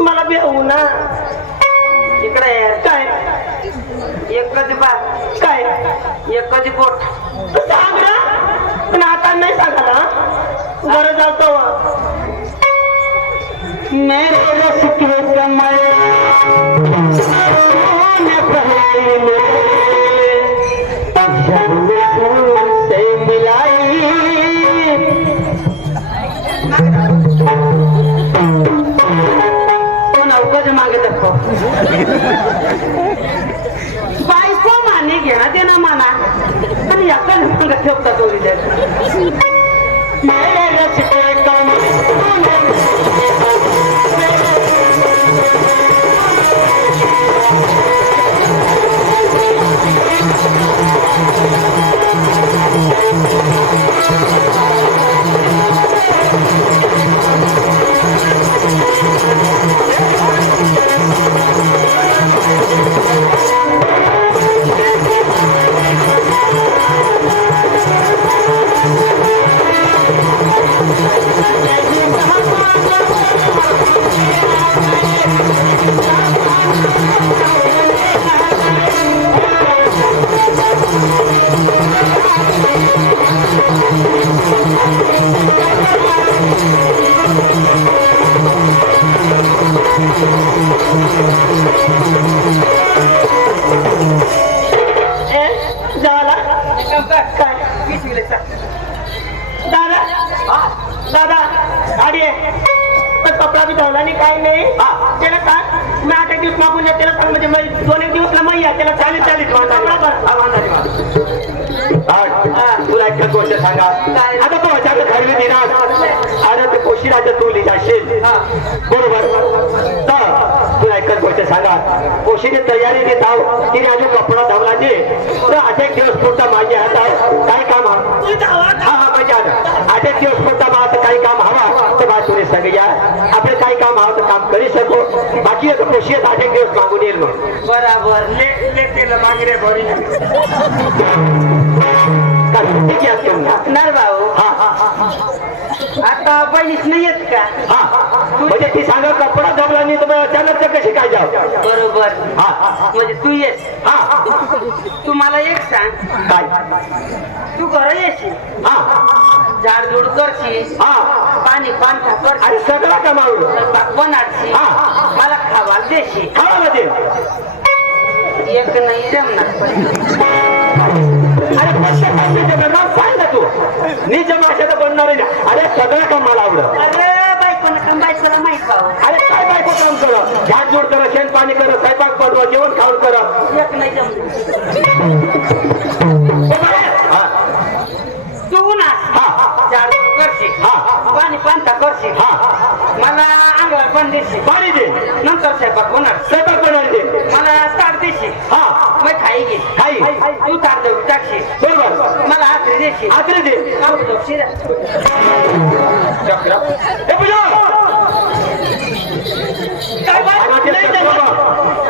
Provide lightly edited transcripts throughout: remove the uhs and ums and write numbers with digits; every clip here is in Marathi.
मला बेहू ना इकडे ये. काय एकच बात काय एकच बोट तू सांग ना पण आता नाही सांगायला बरं जातो मेरे रस के कमल में पहले जब मैं तुमसे मिलाई तो नौकच मागे देखो बायको माने घेणा देणं माना आणि याकडे मग ठेवता दोरी द्या मेरे रस के कमल दादा गाडी आहे तर कपडा बी धावला नाही काही नाही त्याला काय मी 8 दिवस मागून या त्याला सांग म्हणजे 2 दिवसला मग या त्याला चालेल तुला एक गोष्ट सांगा आता तो अचानक घरी देणार अरे ते कोशी राजा तू लिहिशील बरोबर तर तुला एकच गोष्ट सांगा कोशीने तयारी देत आहो तिने अजून कपडा धावला दे तर 8 दिवस पुरता माझे हातावर काय काम हा माझ्या हात 8 दिवस पुरता माझं काही काम हवा तर बा तुने सगळे या आपले काही काम हवं तर काम करू शकतो बाकी कोशी 8 दिवस मागून येईल मग बराबर ले मागरे भरी असणार भाऊ आता बहिणीच नाही येत का म्हणजे ती सांगा कपडा जमला नाही तर अचानक कशी काय जाऊ बरोबर म्हणजे तू येस तू मला एक सांग काय तू घर येशील झाडझूड करशील पाणी पाणठा करशील आणि सगळं कमावलं स्वयंपाक बनवशील मला खावायला देशील खावायला दे एक नाही जमणार अरे सांग ना तू नीच माशाचा बनणार आहे अरे सगळं काम मला आवडत अरे बायकोनं बायकोला माहित भाऊ अरे काय बायको काम कर झाडझूड कर शेण पाणी कर स्वयंपाक बनवा जेवण खाऊन कर एक नाही तू ना झाडझूड करशील पाणी पाणठा करशील मला अंगावर पण देशील पाणी दे नंतर स्वयंपाक बनवणार दे मला ताट देशील मग खाई घे खाई तू ताट देऊ टाकशील बरोबर मला आखरी देशील आखरी दे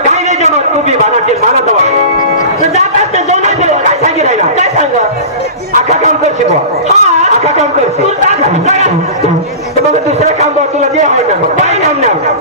काय नाही जमत तू बी भानातील माना दवा जातात ते दोन काय सांगी राहिला काय सांग अख्खा काम करशील अख्खा काम करशील तर मग दुसरं काम बघ तुला जे आवडणार काय काम नाही